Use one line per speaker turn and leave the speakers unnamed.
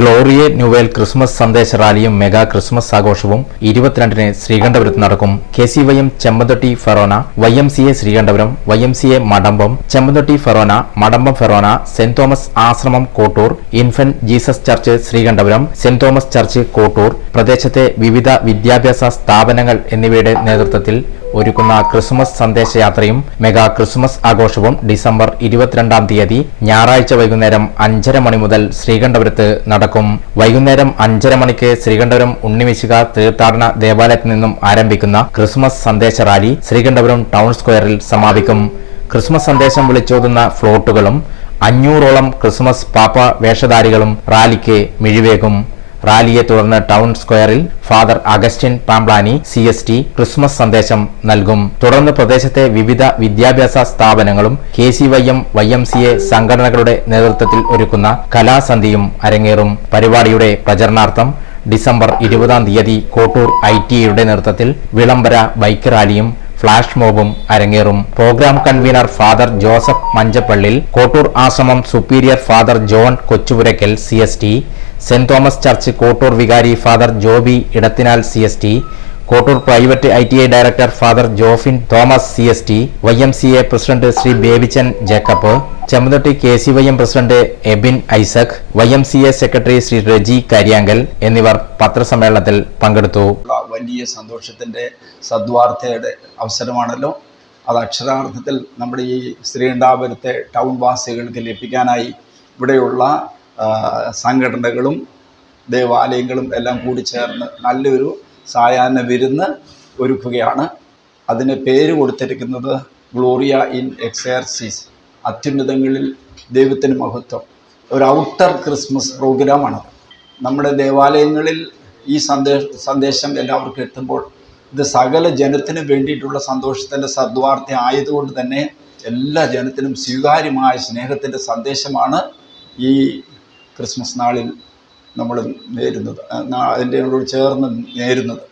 ഗ്ലോറിയെ ന്യൂവേൽ Christmas സന്ദേശ റാലിയും mega Christmas ആഘോഷവും ഇരുപത്തിരണ്ടിന് ശ്രീകണ്ഠപുരത്ത് നടക്കും. K C Y M Chempanthotty Forane Y M C A Sreekandapuram Y M C A Madampam Chempanthotty Forane Madampam Forane saint Thomas ആശ്രമം Kottoor infant Jesus church Sreekandapuram Saint Thomas church Kottoor പ്രദേശത്തെ വിവിധ വിദ്യാഭ്യാസ സ്ഥാപനങ്ങൾ എന്നിവയുടെ നേതൃത്വത്തിൽ ഒരുക്കുന്ന ക്രിസ്മസ് സന്ദേശയാത്രയും മെഗാ ക്രിസ്മസ് ആഘോഷവും ഡിസംബർ ഇരുപത്തിരണ്ടാം തീയതി ഞായറാഴ്ച വൈകുന്നേരം അഞ്ചര മണി മുതൽ ശ്രീകണ്ഠപുരത്ത് നടക്കും. വൈകുന്നേരം അഞ്ചര മണിക്ക് ശ്രീകണ്ഠപുരം ഉണ്ണിമിശിക തീർത്ഥാടന ദേവാലയത്തിൽ നിന്നും ആരംഭിക്കുന്ന ക്രിസ്മസ് സന്ദേശ റാലി ശ്രീകണ്ഠപുരം ടൗൺ സ്ക്വയറിൽ സമാപിക്കും. ക്രിസ്മസ് സന്ദേശം വിളിച്ചോതുന്ന ഫ്ലോട്ടുകളും അഞ്ഞൂറോളം ക്രിസ്മസ് പാപ്പ വേഷധാരികളും റാലിക്ക് മിഴിവേകും. റാലിയെ തുടർന്ന് ടൗൺ സ്ക്വയറിൽ father Augustine Pamplany C S T Christmas സന്ദേശം നൽകും. തുടർന്ന് പ്രദേശത്തെ വിവിധ വിദ്യാഭ്യാസ സ്ഥാപനങ്ങളും K C Y M Y M C A സംഘടനകളുടെ നേതൃത്വത്തിൽ ഒരുക്കുന്ന കലാസന്ധിയും അരങ്ങേറും. പരിപാടിയുടെ പ്രചരണാർത്ഥം ഡിസംബർ ഇരുപതാം തീയതി കോട്ടൂർ ഐ ടി നേതൃത്വത്തിൽ വിളംബര ബൈക്ക് റാലിയും ഫ്ളാഷ് മോബും അരങ്ങേറും. Program convener father Joseph Manchappallil Kottoor ആശ്രമം superior father John Kochupurackal C S T Saint Thomas church Kottoor വികാരി father Joby Edathinal C S T Kottoor private I T I director father Jofin Thomas C S T Y M C A president Shri Babychan Jacob Chemmathotty K C Y M president Ebin Isaac Y M C A secretary Shri Reji Kariyankal എന്നിവർ പത്രസമ്മേളനത്തിൽ പങ്കെടുത്തു.
വലിയ സന്തോഷത്തിന്റെ സദ്വാർത്തയുടെ അവസരമാണല്ലോ. അത് അക്ഷരാർത്ഥത്തിൽ നമ്മുടെ ഈ ശ്രീകണ്ഠാപുരത്തെ town വാസികൾക്ക് ലഭിക്കാനായി ഇവിടെയുള്ള സംഘടനകളും ദേവാലയങ്ങളും എല്ലാം കൂടി ചേർന്ന് നല്ലൊരു സായാഹ്ന വിരുന്ന് ഒരുക്കുകയാണ്. അതിന് പേര് കൊടുത്തിരിക്കുന്നത് ഗ്ലോറിയ ഇൻ എക്സേർസീസ് അത്യുന്നതങ്ങളിൽ ദൈവത്തിന് മഹത്വം. ഒരു ഔട്ടർ ക്രിസ്മസ് പ്രോഗ്രാമാണ്. നമ്മുടെ ദേവാലയങ്ങളിൽ ഈ സന്ദേശ സന്ദേശം എല്ലാവർക്കും എത്തുമ്പോൾ ഇത് സകല ജനത്തിന് വേണ്ടിയിട്ടുള്ള സന്തോഷത്തിന്റെ സദ്വാർത്ത ആയതുകൊണ്ട് തന്നെ എല്ലാ ജനത്തിനും സ്വീകാര്യമായ സ്നേഹത്തിന്റെ സന്ദേശമാണ് ഈ ക്രിസ്മസ് നാളിൽ നമ്മൾ നേരുന്നത് അതിന്റെ കൂടെ ചേർന്ന് നേരുന്നത്.